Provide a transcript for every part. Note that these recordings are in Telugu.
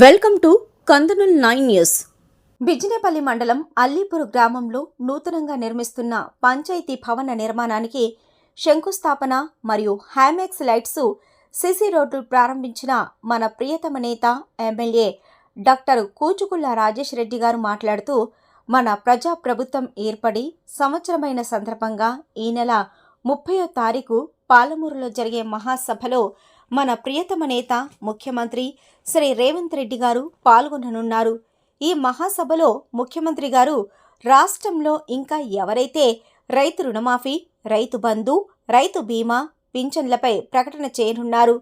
Welcome to Kandanool 9 news. Bijinepalli మండలం అల్లీపూర్ గ్రామంలో నూతనంగా నిర్మిస్తున్న పంచాయతీ భవన నిర్మాణానికి శంకుస్థాపన మరియు హ్యామెక్స్ లైట్స్, సిసి రోడ్లు ప్రారంభించిన మన ప్రియతమ నేత ఎమ్మెల్యే డాక్టర్ కూచుకుళ్ళ రాజేష్ రెడ్డి గారు మాట్లాడుతూ, మన ప్రజా ప్రభుత్వం ఏర్పడి సంవత్సరమైన సందర్భంగా ఈ నెల 30వ తారీఖు పాలమూరులో జరిగే మహాసభలో మన ప్రియతమ నేత ముఖ్యమంత్రి శ్రీ రేవంత్ రెడ్డి గారు పాల్గొననున్నారు. ఈ మహాసభలో ముఖ్యమంత్రి గారు రాష్ట్రంలో ఇంకా ఎవరైతే రైతు రుణమాఫీ, రైతు బంధు, రైతు బీమా, పింఛన్లపై ప్రకటన చేయనున్నారు.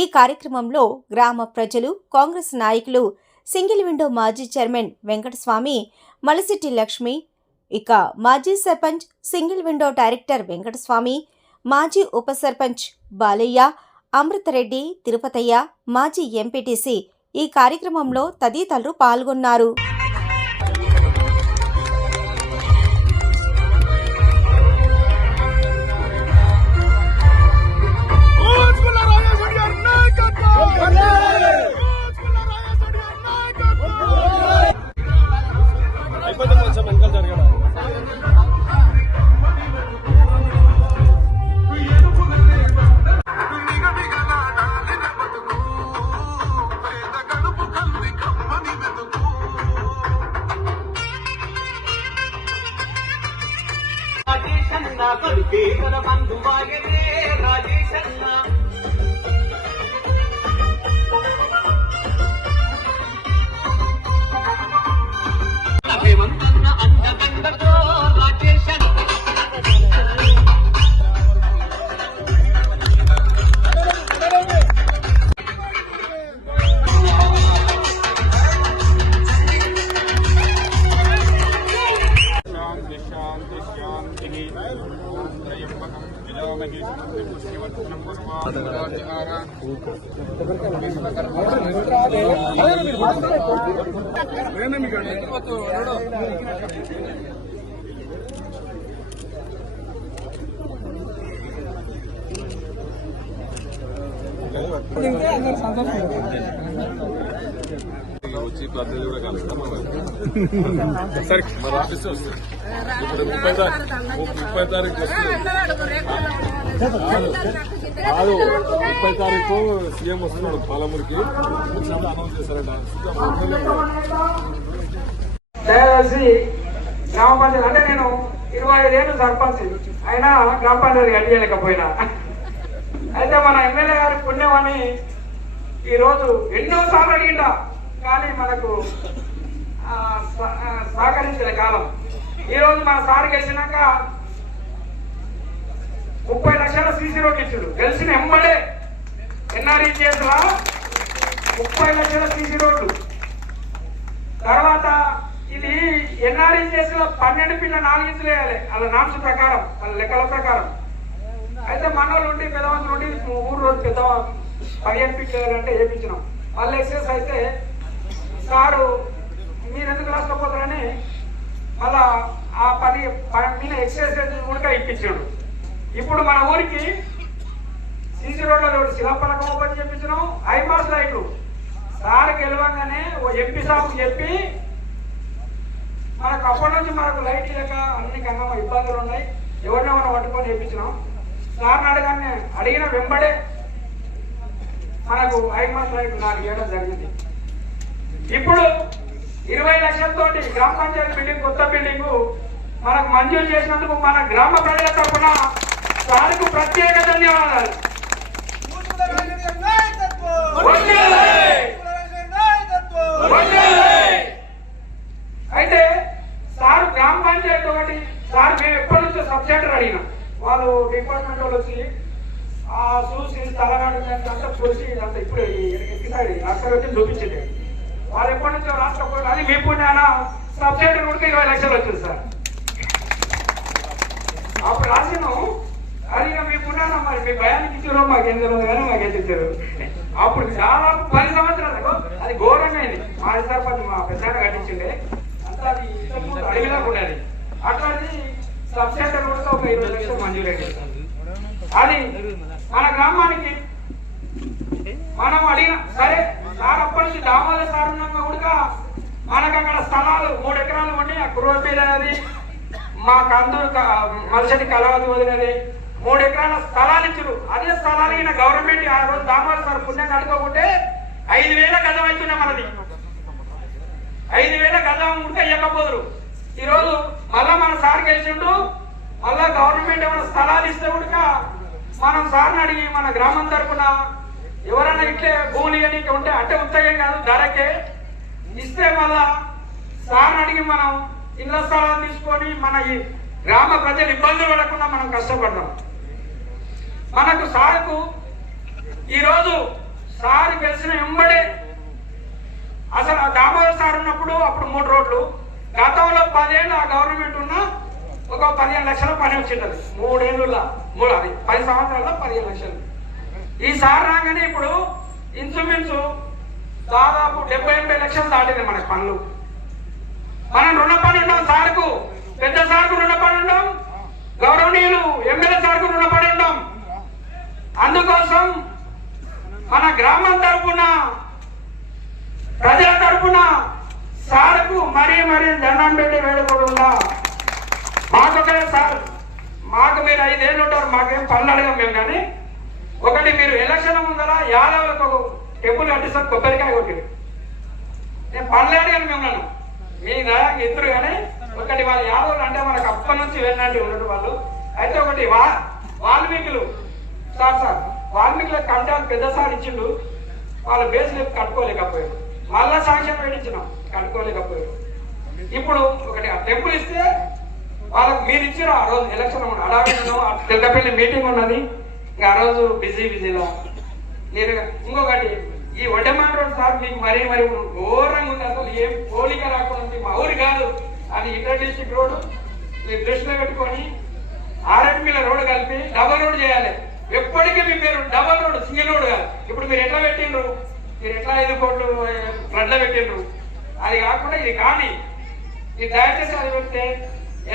ఈ కార్యక్రమంలో గ్రామ ప్రజలు, కాంగ్రెస్ నాయకులు, సింగిల్ విండో మాజీ చైర్మన్ వెంకటస్వామి, మలిశెట్టి లక్ష్మి, ఇక మాజీ sarpanch, single window director Venkataswamy, మాజీ ఉప సర్పంచ్ బాలయ్య, అమృతరెడ్డి, తిరుపతయ్య, మాజీ ఎంపీటీసీ ఈ కార్యక్రమంలో తదితరులు పాల్గొన్నారు. వచ్చి ప్రతిదీ కూడా కలుస్తాం. సరే మన ఆఫీస్ వస్తుంది. ఇప్పుడు 30 తారీఖు వస్తుంది. 30 తారీఖు సీఎం వస్తున్నాడు పాలమూరుకి. అనౌన్స్ చేశారంట. దయచేసి గ్రామ పంచాయతీ అంటే నేను 25 ఏళ్ళు సర్పంచ్ అయినా గ్రామ పంచాయతీ అడిగలేకపోయినా, అయితే మన ఎమ్మెల్యే గారి పుణ్యమని ఈరోజు ఎన్నోసార్లు అడిగిందా కానీ మనకు సహకరించిన కాలం. ఈరోజు మన సార్ గెలిచినాక 30 లక్షల సీసీ రోడ్లు ఇచ్చాడు. గెలిచిన ఎమ్మడే ఎన్ఆర్ఈజీఎస్లా 30 లక్షల సీసీ రోడ్లు. తర్వాత ఇది ఎన్ఆర్ఈజీఎస్ లో 12 పిల్ల 4 ఇంచులు వేయాలి వాళ్ళ నామ్స్ ప్రకారం, వాళ్ళ లెక్కల ప్రకారం. అయితే మనోళ్ళు ఉండి పెద్దవంతులు ఉండి 3 రోజులు పెద్ద 15 ఫీట్లు అంటే వేయించినాం. వాళ్ళు ఎక్సైజ్ అయితే సారు మీరు ఎందుకు రాకపోతారని మళ్ళా ఆ పని మీద ఎక్సైజ్ కూడా ఇప్పించాడు. ఇప్పుడు మన ఊరికి సీసీ రోడ్లో శిలాపలకం ఓపెన్ చేయించినాం. ఐమాస్ లైట్లు సార్ గెలవంగానే ఓ ఎంపీ సాబుకి చెప్పి మనకు అప్పటి నుంచి మనకు లైట్ లేక అన్ని కన్నా ఇబ్బందులు ఉన్నాయి. ఎవరినెవరిని పట్టుకొని చేయించినాం. సార్ని అడిగిన వెంబడే మనకు ఐమాస్ లైట్లు 4 ఏళ్ళ జరిగింది. ఇప్పుడు 20 లక్షలతోటి గ్రామ పంచాయతీ బిల్డింగ్, కొత్త బిల్డింగ్ మనకు మంజూరు చేసినందుకు మన గ్రామ ప్రజల తరఫున సార్కు ప్రత్యేక ధన్యవాదాలు. అయితే సార్ గ్రామ పంచాయతీ ఒకటి సార్ మేము ఎప్పటి నుంచో సబ్జెక్టర్ అడిగినాం. వాళ్ళు డిపార్ట్మెంట్ వాళ్ళు వచ్చి చూసి తలనాడు అంతా చూసి ఇదంతా ఇప్పుడు అక్కడ వచ్చి చూపించింది. వాళ్ళు ఎప్పటి నుంచో రాష్ట్రపోయి అది మీ పుణ్యాన సబ్జెక్టర్ కూడా 20 లక్షలు వచ్చింది సార్. అప్పుడు రాసినాం. అది మీ పుణ్యాన మరి మీ భయానికి ఇచ్చారో మాకేం తెలియదు కానీ మాకేం తెచ్చారు. అప్పుడు చాలా 10 సంవత్సరాలకు అది ఘోరమైంది. మాజీ సర్పంచ్ మా పెద్ద కట్టించిండే అంతా అది అడిగినా కూడా అది అట్లాంటి సబ్జెక్టర్ కూడా ఒక 20 లక్షలు మంజూరు అయింది. అది మన గ్రామానికి మనం అడిగిన సరే సార్ అప్పటి నుంచి దామోదర్ సార్ ఉన్నాక కూడా మనకు అక్కడ స్థలాలు 3 ఎకరాలు ఉండి ఆ కురువ మీద అది మా కందూరు మలసటి కలవది వదినది 3 ఎకరాల స్థలాలు ఇచ్చారు. అదే స్థలాలు ఈయన గవర్నమెంట్ ఆ రోజు దామోదర్ సార్ పుణ్యం కడుకోకుంటే 5,000 గజం అవుతున్నాయి మనది. 5,000 గజం ఉంటే ఇవ్వకపోదురు. ఈరోజు మళ్ళా మన సార్ గెలిచిండు, మళ్ళా గవర్నమెంట్ ఏమైనా స్థలాలు ఇస్తే కూడా మనం సార్ని అడిగి మన గ్రామం తరఫున ఎవరైనా ఇట్లే భూములు ఇవ్వడానికి ఉంటే అంటే ఉత్తగం కాదు ధరకే ఇస్తే మళ్ళా సార్ని అడిగి మనం ఇళ్ల స్థలాలు తీసుకొని మన ఈ గ్రామ ప్రజలు ఇబ్బందులు పడకుండా మనం కష్టపడదాం. మనకు సార్కు ఈరోజు సార్ గెలిచిన ఎంబడే అసలు దామోదర్ సార్ ఉన్నప్పుడు అప్పుడు 3 రోడ్లు, గతంలో 10 ఏళ్ళు ఆ గవర్నమెంట్ ఉన్న ఒక 15 లక్షల పని వచ్చింటది. 3 ఏళ్ళులా 10 సంవత్సరాల్లో 15 లక్షలు. ఈ సార్ రాగానే ఇప్పుడు ఇన్సూరెన్స్ దాదాపు 70-80 లక్షలు దాటింది మనకు పనులు. మనం రుణపడి ఉన్నాం సార్కు, పెద్ద సార్కు రుణపడి ఉన్నాం, గౌరవనీయులు ఎమ్మెల్యే సార్కు రుణపడి ఉన్నాం. అందుకోసం మన గ్రామం తరఫున ప్రజల తరఫున సార్కు మరీ దండం పెట్టి వేడుకోకుండా మాకొకే సార్ మాకు మీరు 5 ఏళ్ళు ఉంటారు, మాకేం పనులు అడగం మేము. కానీ ఒకటి మీరు ఎలక్షన్ ముందర యాదవులకు ఒక టెంపుల్ కట్టిస్తారు, కొబ్బరికాయ కొట్టి నేను పనులు అడిగాను మేము నన్ను మీ దానికి ఇద్దరు. కానీ ఒకటి వాళ్ళ యాదవులు అంటే మనకు అప్పటి నుంచి వెళ్ళినట్టు ఉండదు వాళ్ళు. అయితే ఒకటి వాల్మీకులు సార్ వాల్మీకులకు కంటే పెద్ద సార్ ఇచ్చిండు, వాళ్ళ బేస్లు కట్టుకోలేకపోయారు. మళ్ళా సాంక్షన్ పెట్టించినాం, కట్టుకోలేకపోయారు. ఇప్పుడు ఒకటి ఆ టెంపుల్ ఇస్తే వాళ్ళకు మీరు ఇచ్చారు. ఆ రోజు ఎలక్షన్ అలాగే తెల్లపల్లి మీటింగ్ ఉన్నది, ఇంకా ఆ రోజు బిజీలో నేను ఇంకొకటి ఈ వడ్డమాన రోడ్ సార్ మీకు మరీ ఘోరంగా ఉంది. అసలు ఏం పోలిక రాకుండా మా ఊరు కాదు అది ఇంటర్ డిస్ట్రిక్ట్ రోడ్డు. మీరు దృష్టిలో పెట్టుకొని ఆర్ఎంపీల రోడ్డు కలిపి డబల్ రోడ్ చేయాలి. ఎప్పటికీ మీ పేరు డబల్ రోడ్, సింగిల్ రోడ్ కాదు. ఇప్పుడు మీరు ఎట్లా పెట్టిండ్రు, మీరు ఎట్లా 5 కోట్లు ఫ్లడ్లో పెట్టిండ్రు, అది కాకుండా ఇది కానీ ఇది దయచేసి అది పెడితే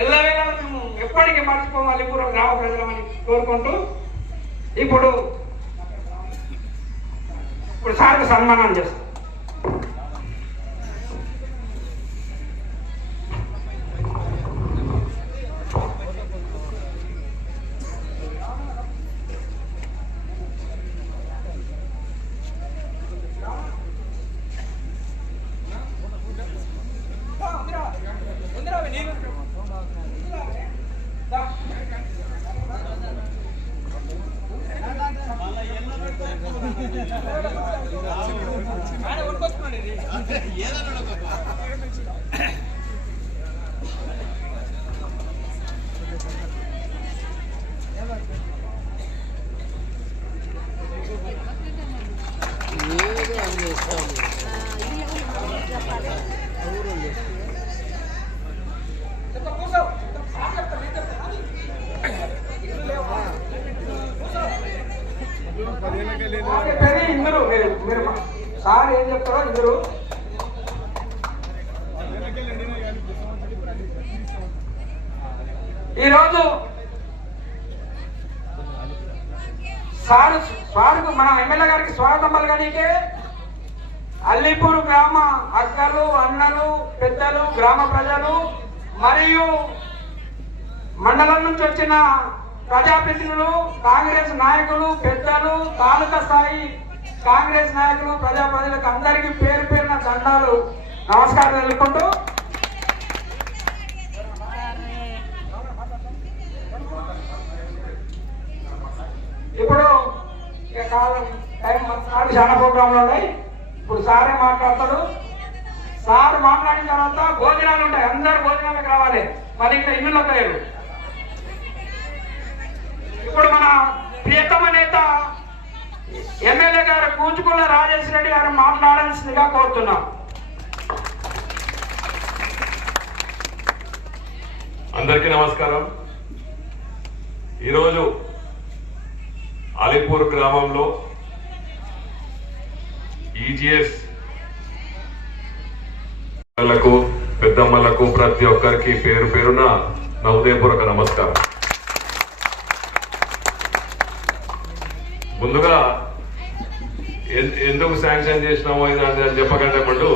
ఎల్లవేళ మేము ఎప్పటికీ మర్చిపోవాలి పూర్వ గ్రామ ప్రజలమని కోరుకుంటూ ఇప్పుడు సార్కు సన్మానం చేస్తాం. ఇందరు మీరు సార్ ఏం చెప్తారో ఇందరు ఈరోజు సార్కు మన ఎమ్మెల్యే గారికి స్వాగతం పలకడానికి అల్లీపూర్ గ్రామ అక్కలు, అన్నలు, పెద్దలు, గ్రామ ప్రజలు మరియు మండలం నుంచి వచ్చిన ప్రజాప్రతినిధులు, కాంగ్రెస్ నాయకులు, పెద్దలు, తాలూకా స్థాయి కాంగ్రెస్ నాయకులు, ప్రజాప్రతినిధులకు అందరికీ పేరు పేరున దండాలు నమస్కారం తెలుపుకుంటూ ఇప్పుడు ఇక కాలం టైం చాలా ప్రోగ్రాంలు ఉన్నాయి. ఇప్పుడు సారే మాట్లాడతాడు. సార్ మాట్లాడిన తర్వాత భోజనాలు ఉంటాయి, అందరు భోజనాలకు రావాలి. మరి ఇంకా ఇల్లులో లేరు. ఇప్పుడు మన ప్రియతమ నేత ఎమ్మెల్యే గారు కూచుకున్న రాజేశ్వర రెడ్డి గారు మాట్లాడాల్సిందిగా కోరుతున్నాం. అందరికీ నమస్కారం. ఈరోజు అలీపూర్ గ్రామంలో ఈజీఎస్ పెద్దమ్మలకు ప్రతి ఒక్కరికి పేరు పేరున నా హృదయపూర్వక నమస్కారం. ముందుగా ఎందుకు శాంక్షన్ చేసినామో ఇది అని చెప్పకంటే ముందు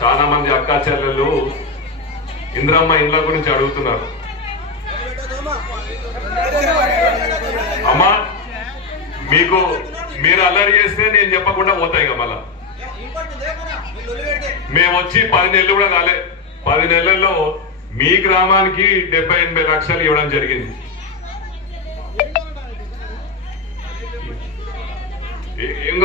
చాలా మంది అక్కా చెల్లెళ్ళు ఇందిరమ్మ ఇండ్ల గురించి అడుగుతున్నారు. అమ్మా మీరు అల్లరి చేస్తే నేను చెప్పకుండా పోతాయి కదా. మళ్ళా మేము వచ్చి 10 నెలలు కూడా కాలే, 10 నెలల్లో మీ గ్రామానికి 70-80 లక్షలు ఇవ్వడం జరిగింది.